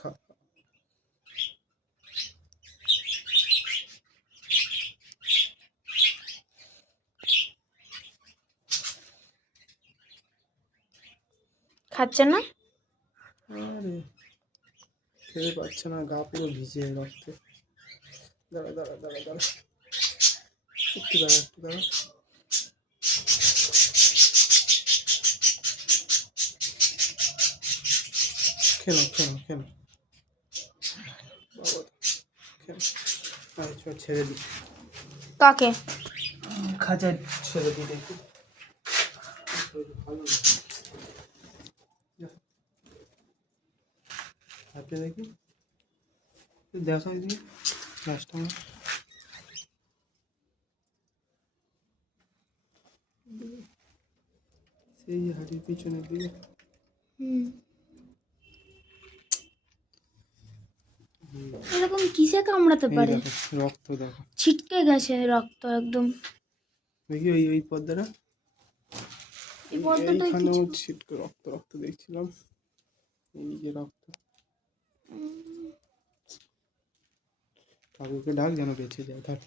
খা। খাচ্ছে না? আরে খেতে পারছে না, গা পুরো ভিজে রক্তে। দাঁড়া দাঁড়া দাঁড়া দাঁড়া, একটু দাঁড়া একটু দাঁড়া। খেলো খেলো খেলো বাবা, খেলো। আচ্ছা ছেড়ে দিই। কাকে? খাঁচা ছেড়ে দিই দেখি। ভালো হাতে দেখি, দেখাই দিই লাস্ট আমার। সেই হাড়ির পিছনের দিকে। এরকম কিসে কামড়াতে এই পারে? দেখো রক্ত, দেখো ছিটকে গেছে রক্ত একদম। দেখি ওই ওই পর্দাটা, এই পর্দাটায় এইখানেও কিছু ছিটকে রক্ত রক্ত দেখছিলাম। এই যে রক্ত। কাকুকে ডাক যেন বেঁচে যায়, ধর।